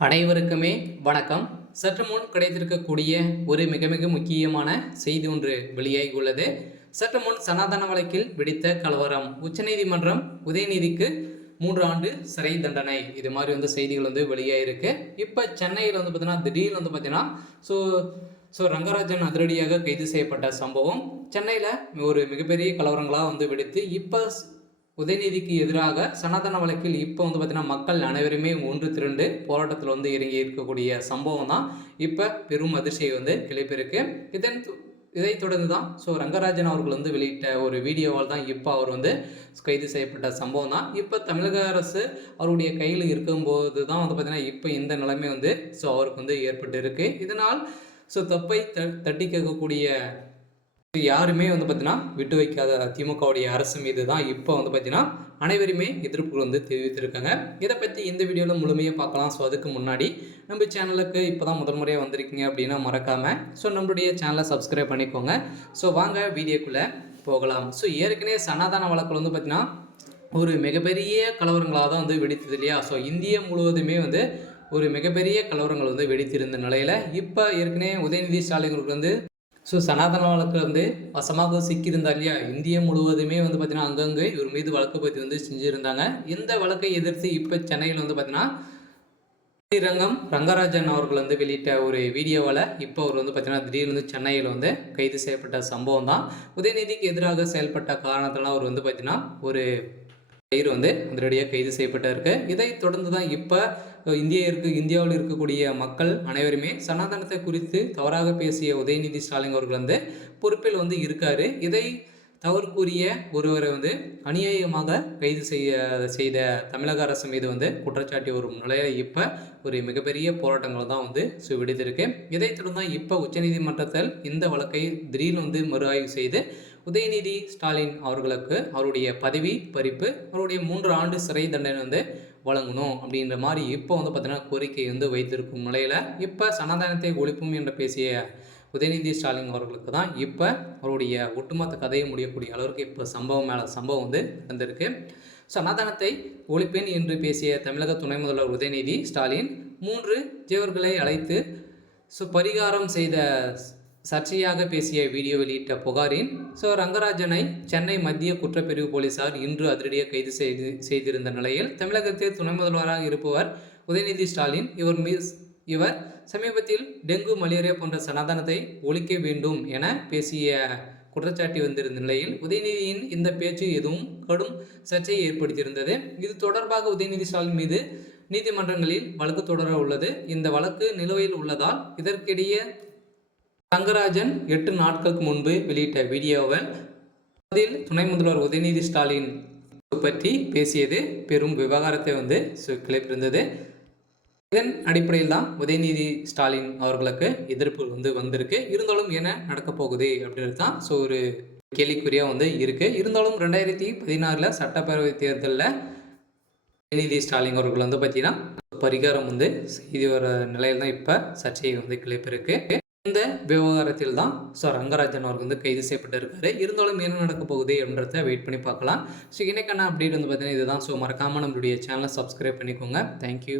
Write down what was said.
அனைவருக்குமே வணக்கம். சற்று முன் கிடைத்திருக்கக்கூடிய ஒரு மிக மிக முக்கியமான செய்தி ஒன்று வெளியாகி உள்ளது. சற்று முன் சனாதன வழக்கில் வெடித்த கலவரம், உச்சநீதிமன்றம் உதயநிதிக்கு 3 ஆண்டு சிறை தண்டனை, இது மாதிரி செய்திகள் வெளியாயிருக்கு. இப்போ சென்னையில் பார்த்தீங்கன்னா திடீர்னு பார்த்தீங்கன்னா ரங்கராஜன் அதிரடியாக கைது செய்யப்பட்ட சம்பவம் சென்னையில் ஒரு மிகப்பெரிய கலவரங்களாக வெடித்து இப்போ உதயநிதிக்கு எதிராக சனாதன வழக்கில் இப்போ பார்த்தீங்கன்னா மக்கள் அனைவருமே ஒன்று திரண்டு போராட்டத்தில் இறங்கி இருக்கக்கூடிய சம்பவம் தான் இப்போ பெரும் அதிர்ச்சியை கிளப்பியிருக்கு. இதைத் தொடர்ந்து தான் ரங்கராஜன் அவர்கள் வெளியிட்ட ஒரு வீடியோவால் தான் இப்போ அவர் கைது செய்யப்பட்ட சம்பவம் தான் இப்போ தமிழக அரசு அவருடைய கையில் இருக்கும்போது தான் பார்த்தீங்கன்னா இப்போ இந்த நிலைமை அவருக்கு ஏற்பட்டு இருக்கு. இதனால் தப்பை தட்டி கேட்கக்கூடிய யாருமே பார்த்தீங்கன்னா விட்டு வைக்காத திமுகவுடைய அரசு மீது தான் இப்போ பார்த்தீங்கன்னா அனைவருமே எதிர்ப்புகள் தெரிவித்திருக்காங்க. இதை பற்றி இந்த வீடியோவில் முழுமையாக பார்க்கலாம். அதுக்கு முன்னாடி நம்ம சேனலுக்கு இப்போ தான் முதல் முறையாக வந்திருக்கீங்க அப்படின்னா மறக்காமல் நம்மளுடைய சேனலை சப்ஸ்கிரைப் பண்ணிக்கோங்க. வாங்க வீடியோக்குள்ளே போகலாம். ஏற்கனவே சனாதன வழக்கில் பார்த்தீங்கன்னா ஒரு மிகப்பெரிய கலவரங்களாக தான் வெடித்தது இல்லையா. இந்தியா முழுவதுமே ஒரு மிகப்பெரிய கலவரங்கள் வெடித்திருந்த நிலையில் இப்போ ஏற்கனவே உதயநிதி ஸ்டாலின் சனாதன வழக்கு வசமாக சிக்கியிருந்தா இல்லையா. இந்தியா முழுவதுமே பார்த்தீங்கன்னா அங்கங்கே இவர் மீது வழக்கு பற்றி செஞ்சுருந்தாங்க. இந்த வழக்கை எதிர்த்து இப்போ சென்னையில் பார்த்தீங்கன்னா ரங்கராஜன் அவர்கள் வெளியிட்ட ஒரு வீடியோவில் இப்போ அவர் பார்த்தீங்கன்னா திடீர்னு சென்னையில் கைது செய்யப்பட்ட சம்பவம் தான். உதயநிதிக்கு எதிராக செயல்பட்ட காரணத்தினால அவர் பார்த்தீங்கன்னா ஒரு பெயர் அதிரடியாக கைது செய்யப்பட்டிருக்கு. இதை தொடர்ந்து தான் இப்போ இந்தியாவில் இருக்கக்கூடிய மக்கள் அனைவருமே சனாதனத்தை குறித்து தவறாக பேசிய உதயநிதி ஸ்டாலின் அவர்கள் பொறுப்பில் இருக்காரு. இதை தவறு கூறிய ஒருவரை அநியாயமாக கைது செய்த தமிழக அரசு மீது குற்றச்சாட்டி வரும் நிலையில் இப்போ ஒரு மிகப்பெரிய போராட்டங்கள் தான் விடுத்திருக்கு. இதை தொடர்ந்து தான் இப்போ உச்சநீதிமன்றத்தில் இந்த வழக்கை திடீர்னு மறு ஆய்வு செய்து உதயநிதி ஸ்டாலின் அவர்களுக்கு அவருடைய பதவி பறிப்பு, அவருடைய 3 ஆண்டு சிறை தண்டனை வழங்கணும் அப்படின்ற மாதிரி இப்போ பார்த்தீங்கன்னா கோரிக்கை வைத்திருக்கும் நிலையில் இப்போ சனாதனத்தை ஒழிப்பும் என்று பேசிய உதயநிதி ஸ்டாலின் அவர்களுக்கு தான் இப்போ அவருடைய ஒட்டுமொத்த கதையை முடியக்கூடிய அளவிற்கு இப்போ சம்பவம் மேலே சம்பவம் நடந்திருக்கு. சனாதனத்தை ஒழிப்பேன் என்று பேசிய தமிழக துணை முதல்வர் உதயநிதி ஸ்டாலின் 3 ஜீவர்களை அழைத்து பரிகாரம் செய்த சர்ச்சையாக பேசிய வீடியோ வெளியிட்ட புகாரின் ரங்கராஜனை சென்னை மத்திய குற்றப்பிரிவு போலீசார் இன்று அதிரடியாக கைது செய்திருந்த நிலையில் தமிழகத்தில் துணை முதல்வராக இருப்பவர் உதயநிதி ஸ்டாலின் இவர் சமீபத்தில் டெங்கு, மலேரியா போன்ற சனாதனத்தை ஒழிக்க வேண்டும் என பேசிய குற்றச்சாட்டி வந்திருந்த நிலையில் உதயநிதியின் இந்த பேச்சு எதுவும் கடும் சர்ச்சையை ஏற்படுத்தியிருந்தது. இது தொடர்பாக உதயநிதி ஸ்டாலின் மீது நீதிமன்றங்களில் வழக்கு தொடர உள்ளது. இந்த வழக்கு நிலுவையில் உள்ளதால் இதற்கிடையே ரங்கராஜன் 8 நாட்களுக்கு முன்பு வெளியிட்ட வீடியோவில் அதில் துணை முதல்வர் உதயநிதி ஸ்டாலின் பற்றி பேசியது பெரும் விவகாரத்தை கிளப்பியிருந்தது. இதன் அடிப்படையில் தான் உதயநிதி ஸ்டாலின் அவர்களுக்கு எதிர்ப்பு வந்திருக்கு. இருந்தாலும் என்ன நடக்க போகுது அப்படின்றது தான் ஒரு கேள்விக்குறியாக இருக்கு. இருந்தாலும் 2016 சட்டப்பேரவை தேர்தலில் உதயநிதி ஸ்டாலின் அவர்கள் பார்த்தீங்கன்னா பரிகாரம் செய்து வர நிலையில் தான் இப்போ சர்ச்சையை கிளப்பியிருக்கு. இந்த விவகாரத்தில் தான் ரங்கராஜன் அவர்கள் கைது செய்யப்பட்டிருக்காரு. இருந்தாலும் என்ன நடக்க போகுது அப்படின்றத வெயிட் பண்ணி பார்க்கலாம். இன்னைக்கான அப்டேட் பார்த்தீங்கன்னா இதுதான். மறக்காமல் நம்மளுடைய சேனலை சப்ஸ்கிரைப் பண்ணிக்கோங்க. தேங்க்யூ.